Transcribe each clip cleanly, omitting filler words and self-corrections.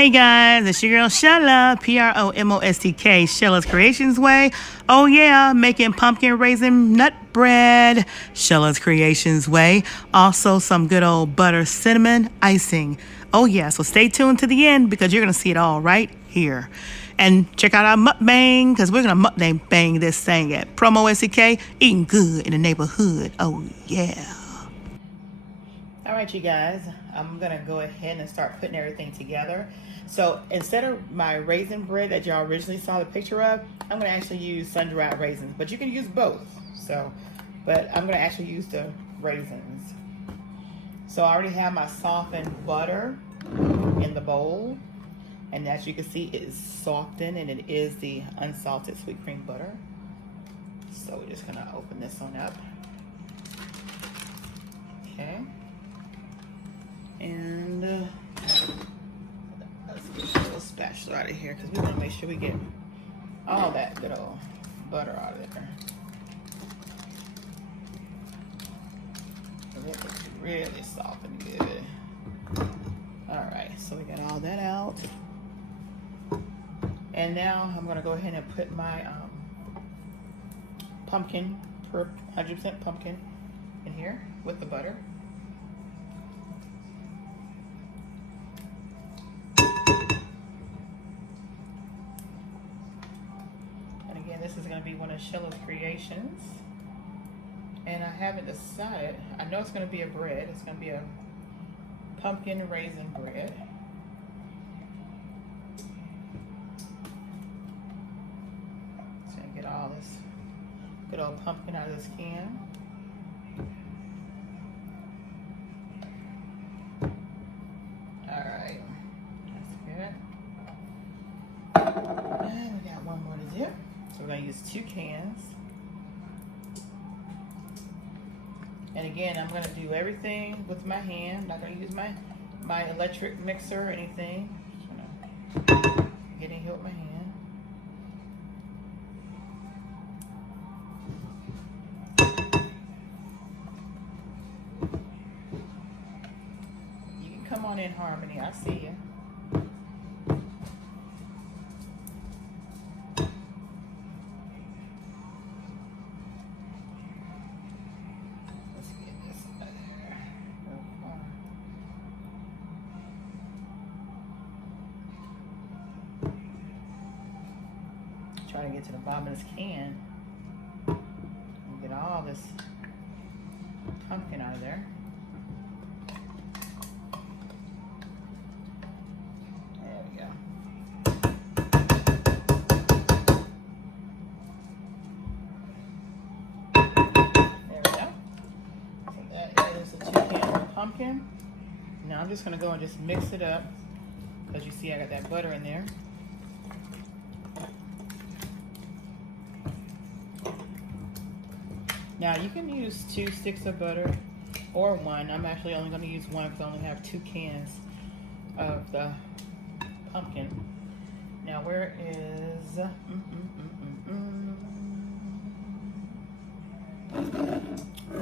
Hey guys, it's your girl Shella, PromoSTK, Shella's Creations Way. Oh yeah, making pumpkin raisin nut bread, Shella's Creations Way. Also some good old butter cinnamon icing. Oh yeah, so stay tuned to the end because you're going to see it all right here. And check out our mukbang because we're going to mukbang this thing at PromoSTK, eating good in the neighborhood. Oh yeah. All right, you guys, I'm going to go ahead and start putting everything together. So instead of my raisin bread that y'all originally saw the picture of, I'm going to actually use sun-dried raisins, but you can use both. But I'm going to actually use the raisins. So I already have my softened butter in the bowl. And as you can see, it is softened and it is the unsalted sweet cream butter. So we're just going to open this one up. Okay. And let's get a little spatula out of here because we want to make sure we get all that good old butter out of there. It looks really soft and good. All right, so we got all that out. And now I'm going to go ahead and put my pumpkin, 100% pumpkin in here with the butter. This is going to be one of Shella's creations, and I haven't decided. I know it's going to be a bread. It's going to be a pumpkin raisin bread. So I get all this good old pumpkin out of this can. All right, that's good. And we got one more to do. We're going to use 2 cans. And again, I'm going to do everything with my hand. I'm not going to use my electric mixer or anything. Just going to get in here with my hand. You can come on in, Harmony. I see you. Try to get to the bottom of this can and get all this pumpkin out of there. There we go. There we go. So that is the 2 cans of pumpkin. Now I'm just going to go and just mix it up because you see I got that butter in there. Now you can use 2 sticks of butter or 1. I'm actually only going to use 1 because I only have 2 cans of the pumpkin. Now where is...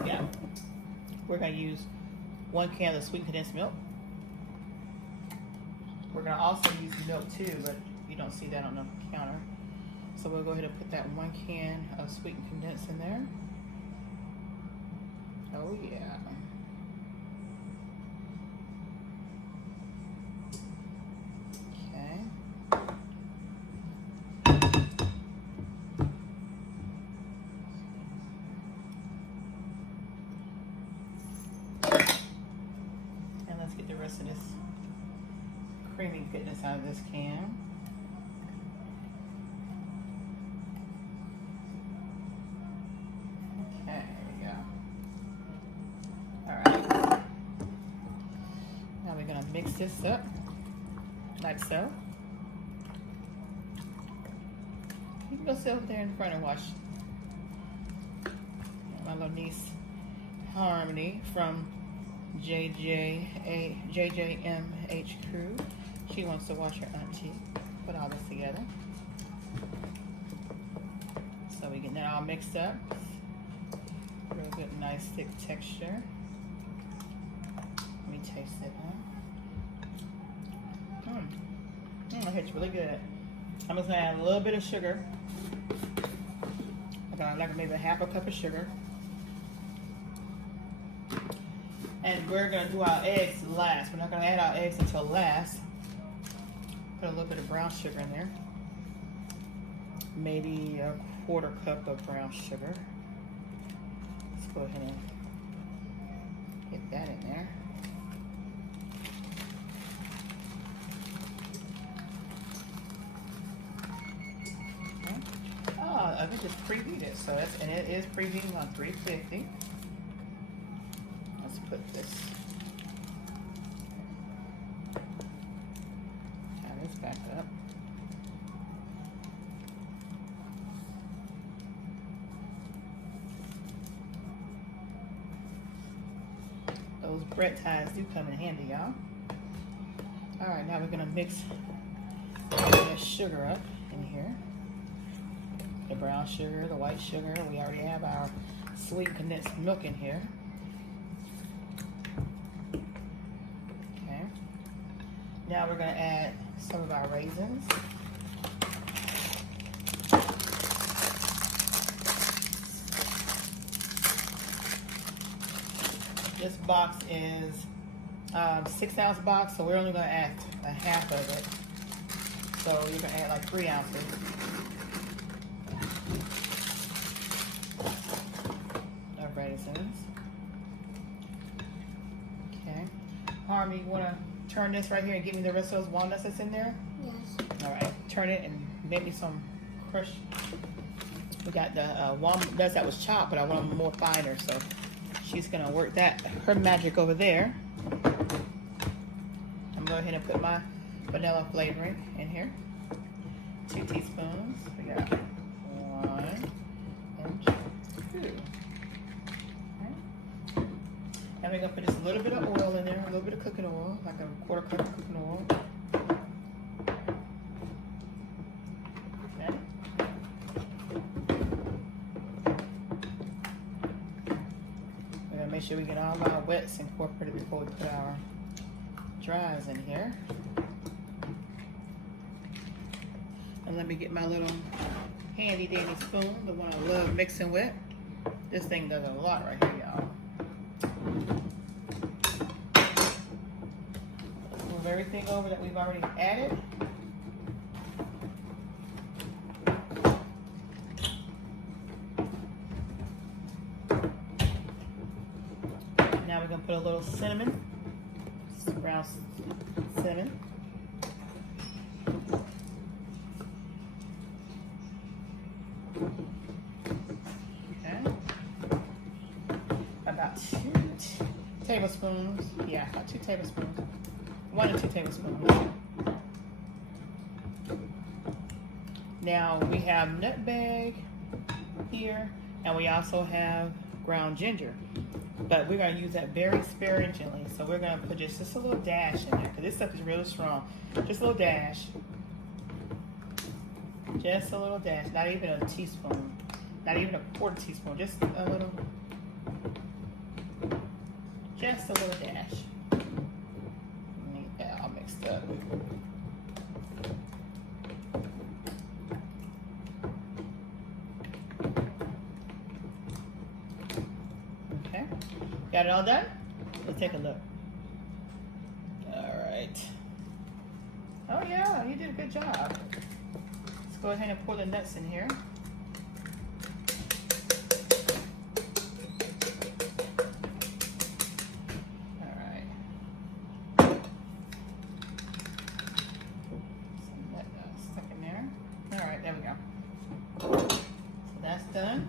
Yeah. We're going to use 1 can of sweet condensed milk. We're going to also use milk too, but you don't see that on the counter. So we'll go ahead and put that 1 can of sweet and condensed in there. Oh yeah. Okay. And let's get the rest of this creamy goodness out of this can. Mix this up like so. You can go sit over there in front and watch my little niece Harmony from JJMH Crew. She wants to watch her auntie put all this together. So we're getting that all mixed up. Real good, nice thick texture. Let me taste it, huh? That hits really good. I'm just gonna add a little bit of sugar. Like maybe half a cup of sugar. And we're gonna do our eggs last. We're not gonna add our eggs until last. Put a little bit of brown sugar in there. Maybe a quarter cup of brown sugar. Let's go ahead and get that in there. Oh, I think it's preheated, so and it is preheating on 350. Let's put this. Turn this back up. Those bread ties do come in handy, y'all. All right, now we're gonna mix the sugar up in here. The brown sugar, the white sugar. We already have our sweet condensed milk in here. Okay. Now we're gonna add some of our raisins. This box is 6-ounce box, so we're only gonna add a half of it. So you're gonna add like 3 ounces. Of raisins. Okay. Harmony, you wanna turn this right here and give me the rest of those walnuts that's in there? Yes. All right, turn it and make me some crushed. We got the walnuts that was chopped, but I want them more finer, so she's gonna work that, her magic over there. I'm gonna go ahead and put my vanilla flavoring in here. 2 teaspoons. We got 1 and 2. Okay. Now we're gonna put just a little bit of oil in there, a little bit of cooking oil, like a quarter cup of cooking oil. Okay. We're gonna make sure we get all our wets incorporated before we put our dries in here. And let me get my little handy dandy spoon, the one I love mixing with. This thing does a lot right here, y'all. Move everything over that we've already added. Now we're gonna put a little cinnamon, brown cinnamon. Okay. About 2 tablespoons. Yeah, about 2 tablespoons. 1 and 2 tablespoons. Now we have nutmeg here, and we also have ground ginger. But we're going to use that very sparingly. So we're going to put just a little dash in there, because this stuff is really strong. Just a little dash. Just a little dash. Not even a teaspoon. Not even a quarter teaspoon. Just a little. Just a little dash. Need that all mixed up. Okay. Got it all done? Let's take a look. All right. Oh yeah, you did a good job. Let's go ahead and pour the nuts in here. All right. Some nut stuck in there. All right, there we go. So that's done.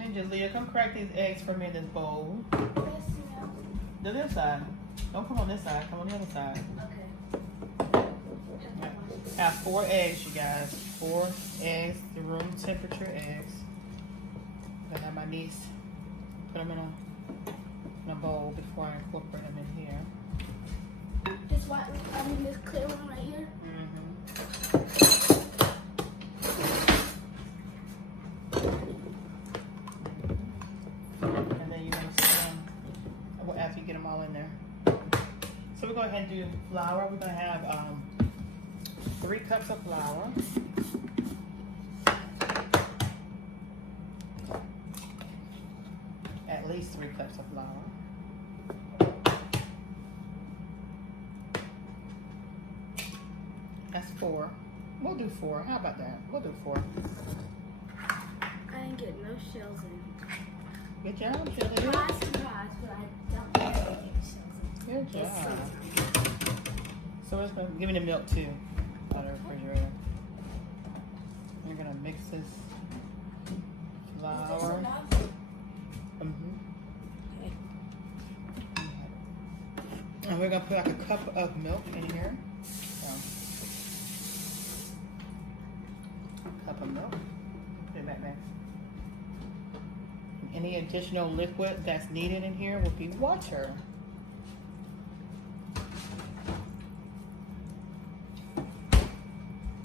And Jalea, come crack these eggs for me in this bowl. The other side. Don't come on this side. Come on the other side. Okay. Have 4 eggs, you guys. 4 eggs, the room temperature eggs. I have my niece put them in a bowl before I incorporate them in here. This white, I mean this clear one right here. And then you're gonna see them after you get them all in there. So we're going ahead and do flour. We're gonna have 3 cups of flour. At least 3 cups of flour. That's 4. We'll do 4. How about that? We'll do 4. I didn't get no shells in. Good job, Shelly. Surprise, surprise, but I don't get any shells in. Good job. So we're just going to give me the milk too out of the refrigerator. We're going to mix this flour. And we're going to put like a cup of milk in here. So, cup of milk. Put it back there. Any additional liquid that's needed in here will be water.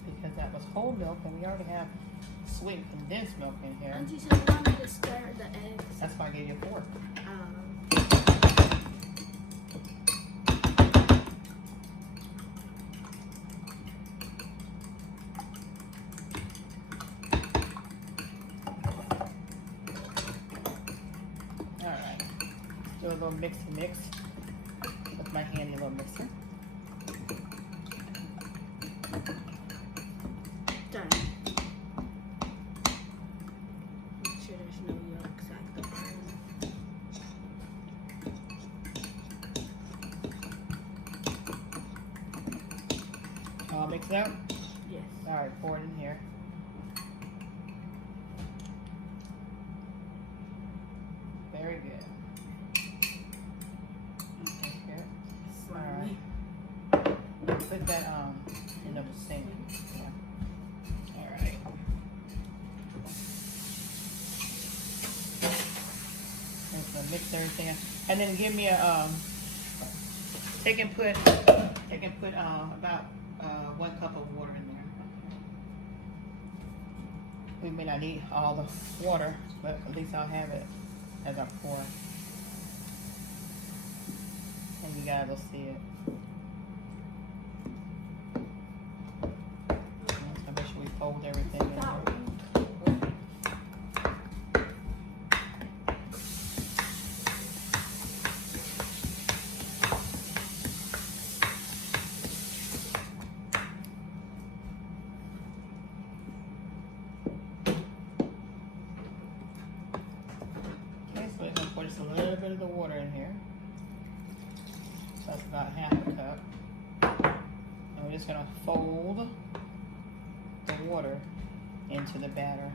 Because that was whole milk and we already have sweet condensed milk in here. Auntie, so you want me to stir the eggs? That's why I gave you a fork. Do a little mix with my handy little mixer. Done. Make sure there's no yolks at the bottom. All mixed out? Yes. All right, pour it in here. Very good. Alright. Put that in the sink. Yeah. Alright. Just gonna mix everything. And then give me a take and put about 1 cup of water in there. We may not need all the water, but at least I'll have it as I pour. And you guys will see it. So make sure we fold everything in here. Okay, so we're going to put just a little bit of the water in here. That's about half a cup. And we're just going to fold the water into the batter.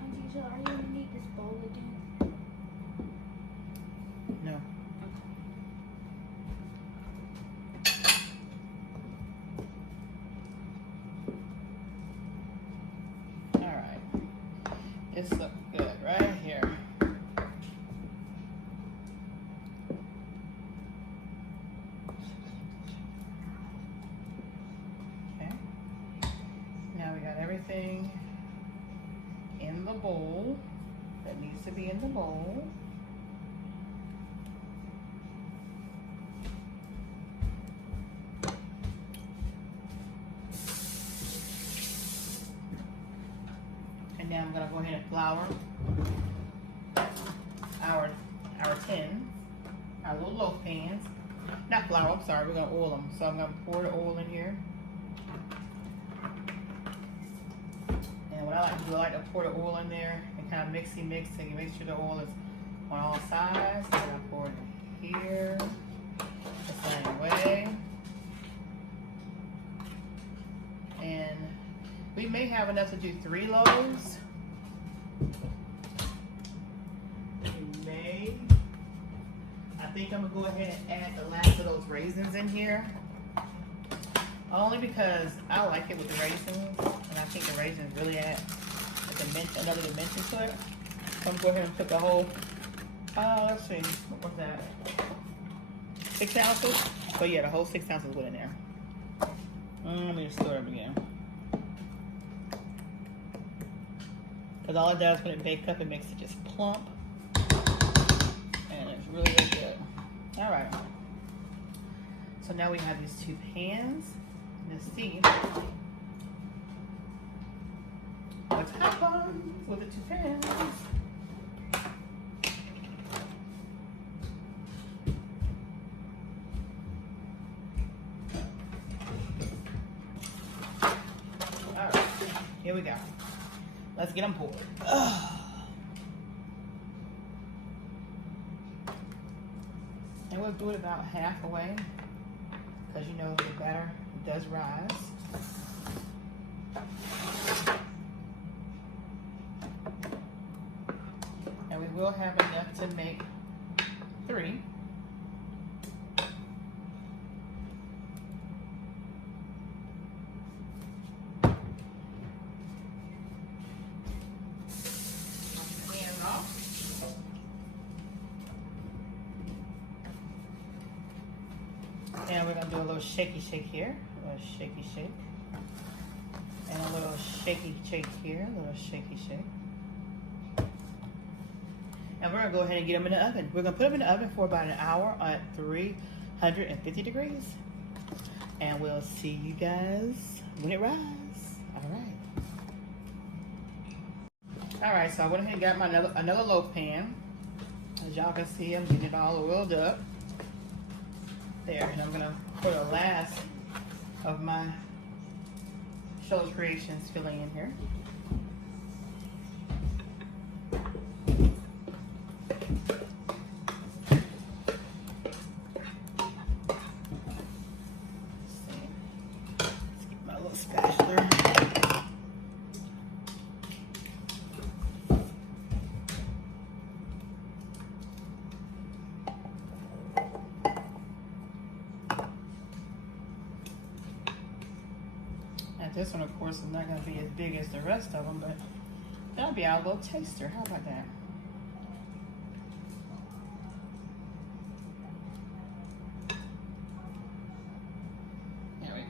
Auntie, so are you going to need this bowl again? No. This looks good right here. Okay. Now we got everything in the bowl that needs to be in the bowl. And now I'm gonna go ahead and flour our tins, our little loaf pans. Not flour, I'm sorry, we're gonna oil them. So I'm gonna pour the oil in here. And what I like to do, I like to pour the oil in there and kind of mix and make sure the oil is on all sides. So I pour it here, the same way. And we may have enough to do 3 loaves. We may. I think I'm gonna go ahead and add the last of those raisins in here. Only because I like it with the raisins, and I think the raisins really add another dimension to it. So I'm gonna go ahead and put the whole, let's see, what was that? 6 ounces? So yeah, the whole 6 ounces went in there. Let me just stir it again. Because all it does when it bakes up, it makes it just plump. And it's really, really good. All right. So now we have these 2 pans. Let's see what happens with the 2 pans. All right, here we go. Let's get them poured. And we'll do it about halfway, because you know the batter does rise. And we will have enough to make 3. Hands off. And we're going to do a little shaky shake here, a little shaky shake. And a little shaky shake here, a little shaky shake. And we're going to go ahead and get them in the oven. We're going to put them in the oven for about an hour at 350 degrees. And we'll see you guys when it rises. All right. All right, so I went ahead and got my another loaf pan. As y'all can see, I'm getting it all oiled up. There, and I'm gonna put the last of my Shell's Creations filling in here. Let's get my little spatula. This one, of course, is not going to be as big as the rest of them, but that'll be our little taster. How about that? There we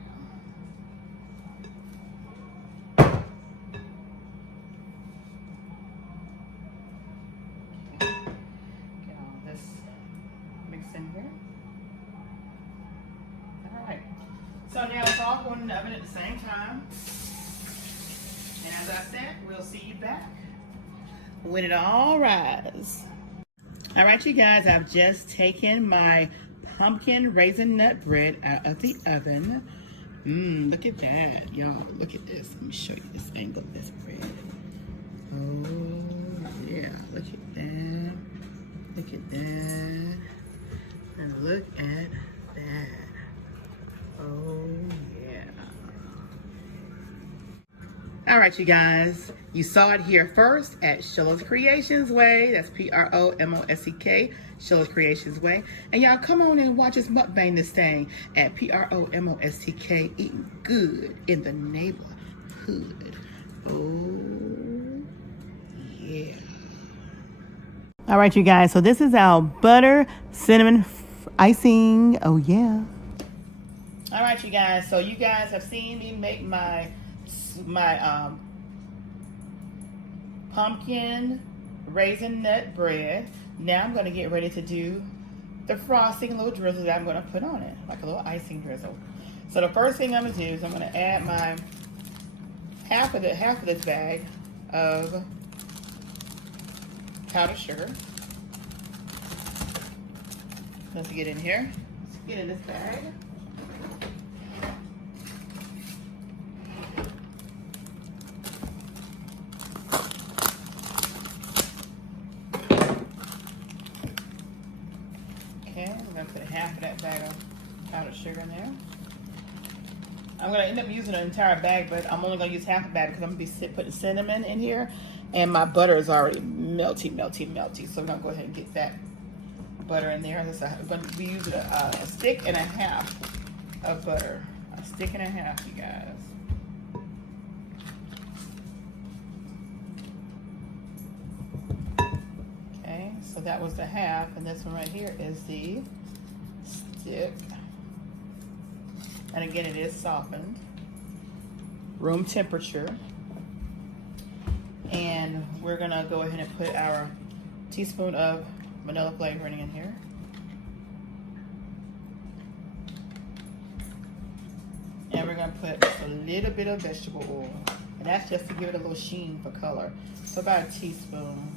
go. Okay. Get all this mixed in here. All right. So now it's all going in the oven at the same time. And as I said, we'll see you back when it all rises. All right, you guys, I've just taken my pumpkin raisin nut bread out of the oven. Look at that, y'all. Look at this. Let me show you this angle of this bread. Oh, yeah. Look at that. Look at that. And look at that. Oh, yeah. All right, you guys. You saw it here first at Shell's Creations Way. That's PromoSTK, Shell's Creations Way. And y'all come on and watch us mukbang this thing at PromoSTK, eating good in the neighborhood. Oh, yeah. All right, you guys. So this is our butter cinnamon icing. Oh, yeah. All right, you guys. So you guys have seen me make my pumpkin raisin nut bread. Now I'm going to get ready to do the frosting, a little drizzle that I'm going to put on it, like a little icing drizzle. So the first thing I'm going to do is I'm going to add my half of this bag of powdered sugar. Let's get in here. Let's get in this bag. Okay, I'm going to put half of that bag of powdered sugar in there. I'm going to end up using an entire bag, but I'm only going to use half a bag because I'm going to be putting cinnamon in here. And my butter is already melty. So I'm going to go ahead and get that butter in there. I'm going to be using a stick and a half of butter. A stick and a half, you guys. Okay, so that was the half, and this one right here is the stick. And again, it is softened, room temperature. And we're gonna go ahead and put our teaspoon of vanilla flavoring in here. And we're gonna put just a little bit of vegetable oil. And that's just to give it a little sheen for color. So about a teaspoon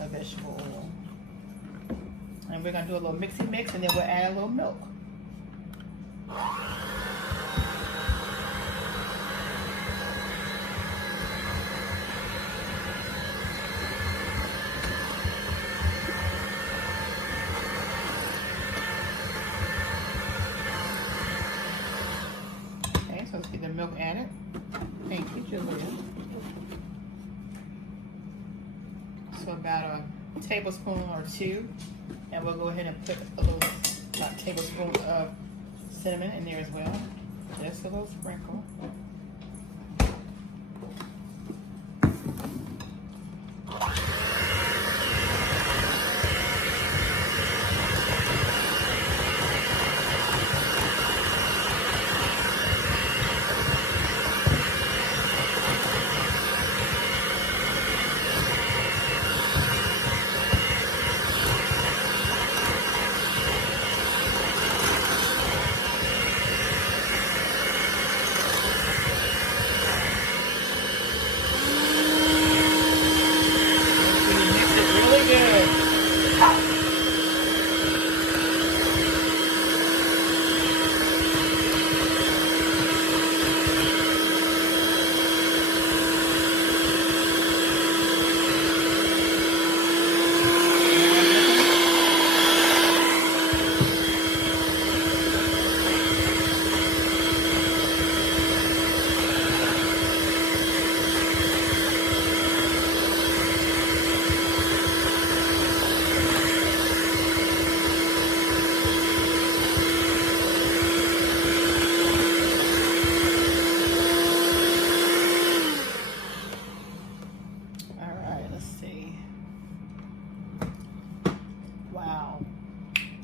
of vegetable oil. And we're gonna do a little mixy mix, and then we'll add a little milk. Okay, so let's get the milk added. Thank you, Julia. So about a tablespoon or two, and we'll go ahead and put a little tablespoon of cinnamon in there as well. Just a little sprinkle.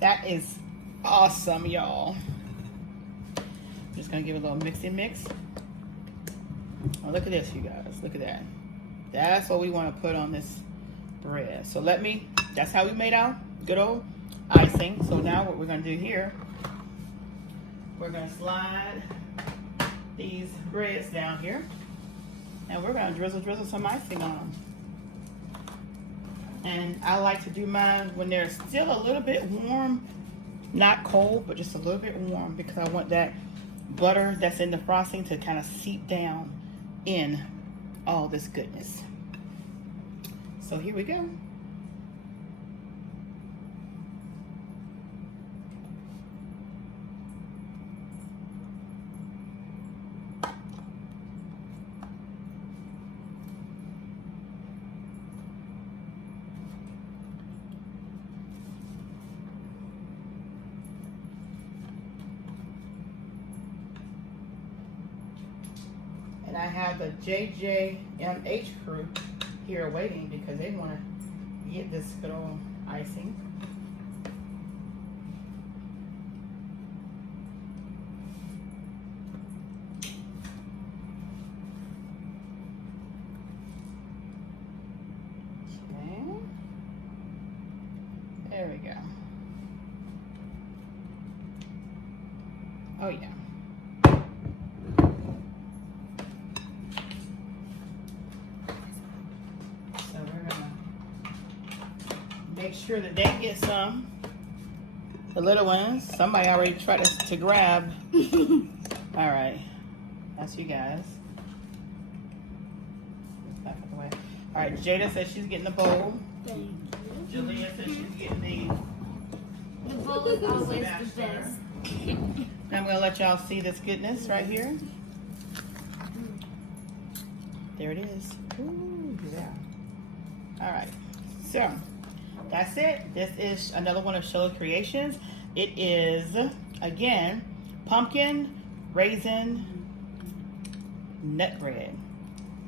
That is awesome, y'all. I'm just gonna give it a little mix and mix. Oh, look at this, you guys. Look at that. That's what we want to put on this bread. So that's how we made our good old icing. So now what we're gonna do here, we're gonna slide these breads down here, and we're gonna drizzle some icing on them. And I like to do mine when they're still a little bit warm, not cold, but just a little bit warm, because I want that butter that's in the frosting to kind of seep down in all this goodness. So here we go. And I have the JJMH crew here waiting because they want to get this good old icing. Okay. There we go. Oh yeah. Make sure that they get some. The little ones. Somebody already tried to grab. All right. That's you guys. All right. Jada says she's getting the bowl. Thank you. Julia says she's getting The bowl is always the best. and I'm going to let y'all see this goodness right here. There it is. Ooh, yeah. All right. So that's it. This is another one of Sheila's creations. It is, again, pumpkin raisin nut bread.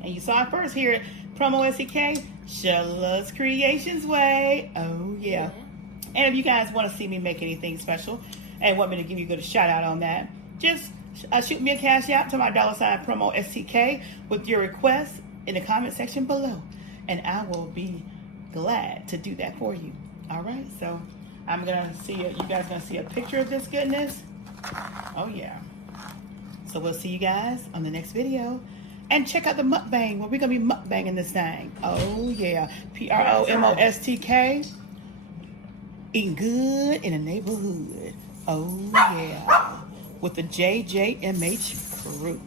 And you saw it first here at PromoSTK, Sheila's Creations Way. Oh, yeah. And if you guys want to see me make anything special and want me to give you a good shout out on that, just shoot me a cash out to my $ PromoSTK with your request in the comment section below, and I will be glad to do that for you. All right, so I'm gonna see you guys gonna see a picture of this goodness. Oh yeah. So we'll see you guys on the next video. And check out the mukbang where we're gonna be mukbanging this thing. Oh yeah. PromoSTK. Eating good in the neighborhood. Oh yeah. With the JJMH crew.